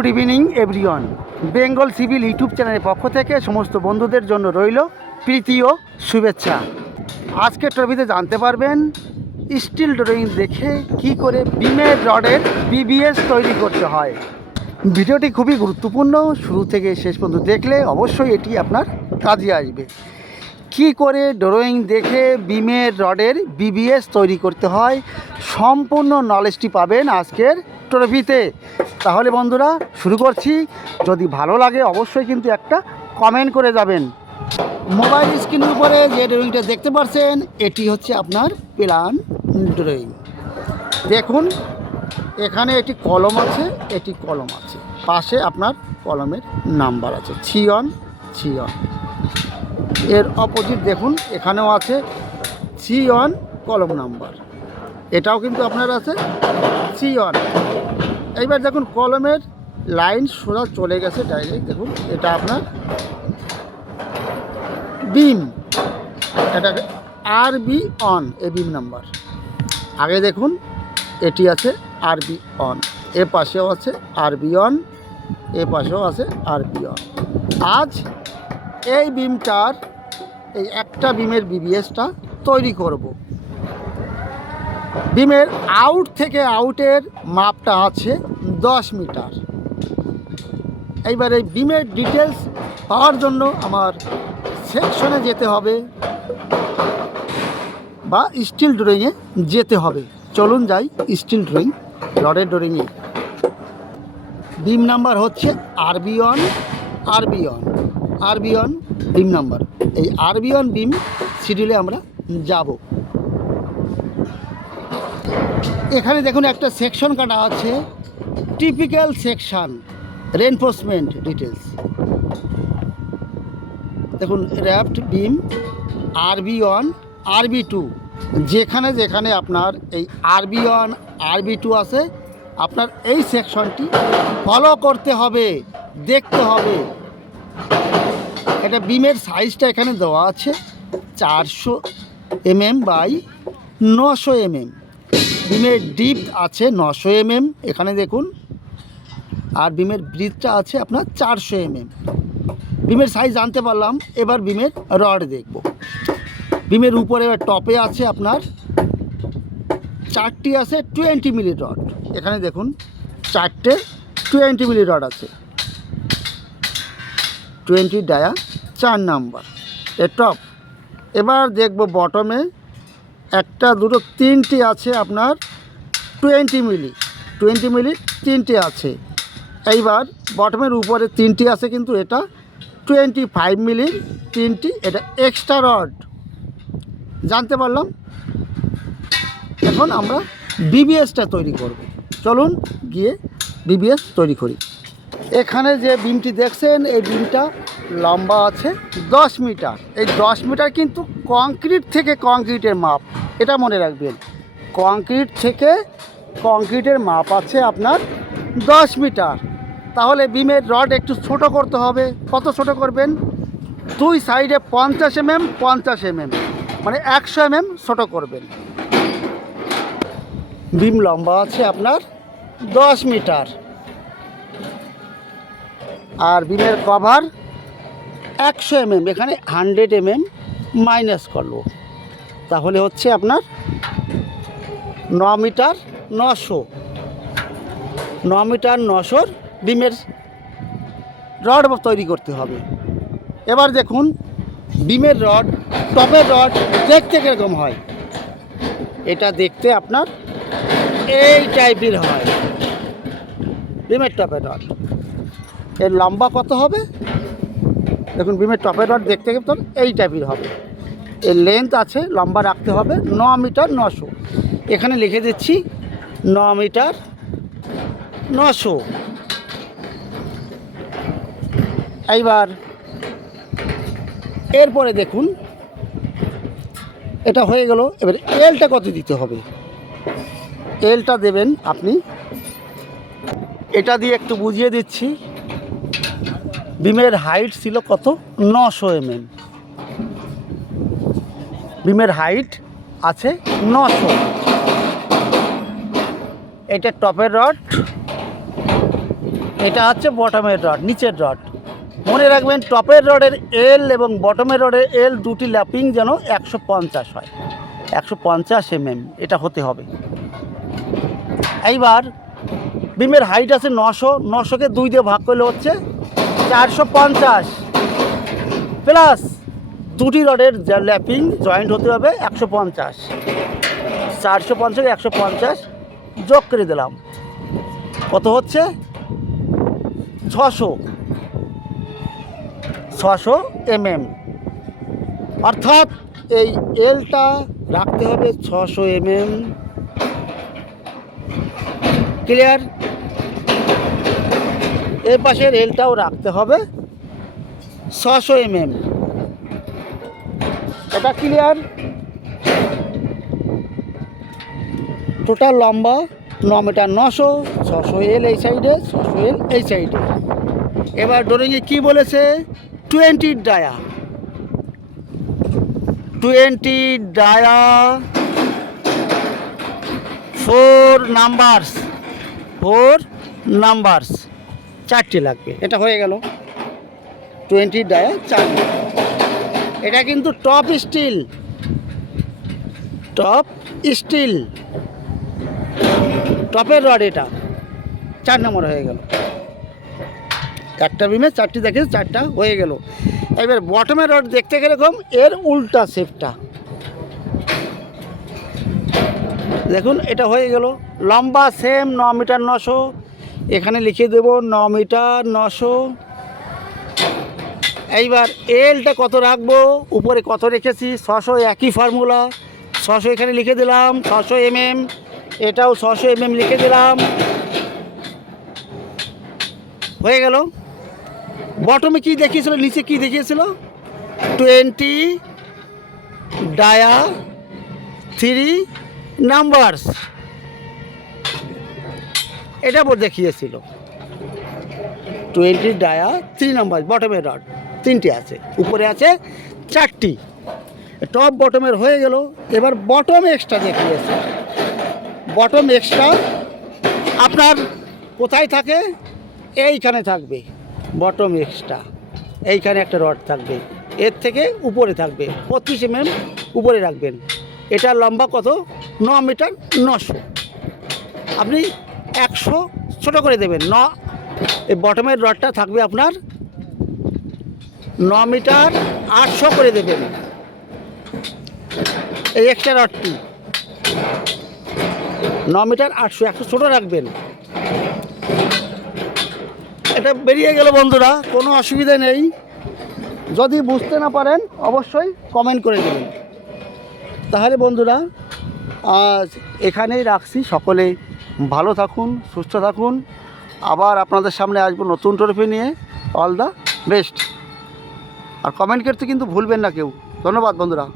Good evening everyone. Bengal civil YouTube চ্যানেলের পক্ষ থেকে সমস্ত বন্ধুদের জন্য রইল প্রীতি ও শুভেচ্ছা। আজকের টপিতে জানতে পারবেন স্টিল ড্রয়িং দেখে কি করে বিমের রডের বিবিএস তৈরি করতে হয়। ভিডিওটি খুবই গুরুত্বপূর্ণ, শুরু থেকে শেষ পর্যন্ত দেখলে অবশ্যই এটি আপনার কাজে আসবে। কি করে ড্রয়িং দেখে বিমের রডের বিবিএস তৈরি করতে হয় সম্পূর্ণ নলেজটি পাবেন আজকের টপিতে। তাহলে বন্ধুরা শুরু করছি। যদি ভালো লাগে অবশ্যই কিন্তু একটা কমেন্ট করে যাবেন। মোবাইল স্ক্রিনের উপরে যে ড্রয়িংটা দেখতে পাচ্ছেন এটি হচ্ছে আপনার প্ল্যান ড্রয়িং। দেখুন এখানে এটি কলম আছে, এটি কলম আছে, পাশে আপনার কলমের নাম্বার আছে ছিয়ন। এর অপোজিট দেখুন এখানেও আছে ছিয়ন কলম নাম্বার, এটাও কিন্তু আপনার আছে ছিয়ন। এইবার দেখুন কলমের লাইন সোজা চলে গেছে ডাইরেক্ট। দেখুন এটা আপনার বিম, এটা আর বি অন, এ বিম নাম্বার। আগে দেখুন এটি আছে আর বি অন, এ পাশেও আছে আর বি অন, এ পাশেও আছে আর বি অন। আজ এই বিমটার এই একটা বিমের বিবিএসটা তৈরি করব। বিমের আউট থেকে আউটের মাপটা আছে 10 মিটার। এইবার এই বিমের ডিটেলস পাওয়ার জন্য আমার সেকশনে যেতে হবে বা স্টিল ড্রয়িংয়ে যেতে হবে। চলুন যাই স্টিল ড্রয়িং, রডের ড্রয়িংয়ে। বিম নাম্বার হচ্ছে আরবি অন বিম নাম্বার। এই আরবি অন বিম শিডিউলে আমরা যাব। এখানে দেখুন একটা সেকশন কাটা আছে, টিপিক্যাল সেকশন রেনফোর্সমেন্ট ডিটেলস। দেখুন র্যাপড বিম আরবি অন আরবি টু, যেখানে যেখানে আপনার এই আরবি অন আরবি টু আছে আপনার এই সেকশনটি ফলো করতে হবে, দেখতে হবে। এটা বিমের সাইজটা এখানে দেওয়া আছে 400 mm বাই 900 mm। বিমের ডিপ আছে 900 mm এখানে দেখুন, আর বিমের ব্রিথটা আছে আপনার 400 mm। বিমের সাইজ জানতে পারলাম। এবার বিমের রড দেখব। বিমের উপরে টপে আছে আপনার 4টি আছে 20 মিলি রড। এখানে দেখুন 4টে 20 মিলি রড আছে, 20 ডায়া 4 নাম্বার এর টপ। এবার দেখব বটমে 1 2 3টি আছে আপনার 20 মিলি 3টি আছে। এইবার বটমের উপরে 3টি আছে কিন্তু এটা 25 মিলির 3টি, এটা এক্সট্রা রড জানতে পারলাম। এখন আমরা বিবিএসটা তৈরি করব। চলুন গিয়ে বিবিএস তৈরি করি। এখানে যে বিমটি দেখছেন এই বিমটা লম্বা আছে 10 মিটার। এই 10 মিটার কিন্তু কংক্রিট থেকে কংক্রিটের মাপ, এটা মনে রাখবেন। কংক্রিট থেকে কংক্রিটের মাপ আছে আপনার 10 মিটার। তাহলে বিমের রড একটু ছোট করতে হবে। কত ছোট করবেন? 2 সাইডে 50 mm মানে 100 mm ছোট করবেন। বিম লম্বা আছে আপনার 10 মিটার আর বিমের কভার 100 mm, এখানে 100 mm মাইনাস করলো, তাহলে হচ্ছে আপনার 9 মিটার 900 বিমের রড তৈরি করতে হবে। এবার দেখুন বিমের রড, টপের রড দেখতে কীরকম হয়। এটা দেখতে আপনার এই টাইপের হয় বিমের টপের রড। এর লম্বা কত হবে দেখুন, বিমের টপের রড দেখতে কিন্তু এই টাইপের হবে। এর লেন্থ আছে, লম্বা রাখতে হবে 9 মিটার 900। এখানে লিখে দিচ্ছি 9 মিটার 900। এইবার এরপরে দেখুন এটা হয়ে গেল। এবার এলটা কত দিতে হবে? এলটা দেবেন আপনি, এটা দিয়ে একটু বুঝিয়ে দিচ্ছি। বিমের হাইট ছিল কত? 900 mm। বিমের হাইট আছে 900। এটা টপের রড, এটা হচ্ছে বটমের রড, নিচের রড। মনে রাখবেন টপের রডের এল এবং বটমের রডের এল দুটি ল্যাপিং যেন 150 হয়, 150 এটা হতে হবে। এইবার বিমের হাইট আছে 900, 900কে 2 দিয়ে ভাগ করলে হচ্ছে 450, প্লাস দুটি রডের ল্যাপিং জয়েন্ট হতে হবে 150, 450 150 যোগ করে দিলাম, কত হচ্ছে 600 অর্থাৎ এই এলটা রাখতে হবে 600 ক্লিয়ার। এই পাশের এলটাও রাখতে হবে 600 এটা ক্লিয়ার। টোটাল লম্বা 9 মিটার 900, 600 এল এই সাইডে, 600 এল এই সাইডে। এবার ড্রয়িংয়ে কি বলেছে, 20 ডায়া, 4 নাম্বারস 4টি লাগবে। এটা হয়ে গেল 20 ডায়া 4। এটা কিন্তু টপ স্টিল টপের রড, এটা 4 নম্বর হয়ে গেল। একটা বিমে 4টি দেখে 4টা হয়ে গেল। এবার বটমের রড দেখতে কিরকম, এর উল্টা শেপটা দেখুন, এটা হয়ে গেল। লম্বা সেম 9 মিটার 900, এখানে লিখে দেব 9 মিটার 900। এইবার এলটা কত রাখবো, উপরে কত রেখেছি 600, একই ফর্মুলা, 600 এখানে লিখে দিলাম, 600 এটাও 600 লিখে দিলাম, হয়ে গেল। বটমে কি দেখিয়েছিল, নিচে কি দেখিয়েছিল, 20 ডায়া 3 নাম্বারস, এটা দেখিয়েছিল 20 ডায়া 3 নাম্বার। বটমের রড 3টি আছে, উপরে আছে 4টি। টপ বটমের হয়ে গেল। এবার বটম এক্সট্রা দেখিয়েছে। বটম এক্সট্রা আপনার কোথায় থাকে, এইখানে থাকবে বটম এক্সট্রা, এইখানে একটা রড থাকবে, এর থেকে উপরে থাকবে 25 উপরে রাখবেন। এটার লম্বা কত, 9 মিটার 900, আপনি 100 ছোটো করে দেবেন। এই বটমের রডটা থাকবে আপনার 9 মিটার 800 করে দেবেন। এই এক্সট্রা রডটি 9 মিটার 800, 100 ছোটো রাখবেন। এটা বেরিয়ে গেল বন্ধুরা, কোনো অসুবিধা নেই। যদি বুঝতে না পারেন অবশ্যই কমেন্ট করে দেবেন। তাহলে বন্ধুরা আজ এখানেই রাখছি। সকলে ভালো থাকুন, সুস্থ থাকুন। আবার আপনাদের সামনে আসবো নতুন ট্রফি নিয়ে। All the best. আর কমেন্ট করতে কিন্তু ভুলবেন না কেউ। ধন্যবাদ বন্ধুরা।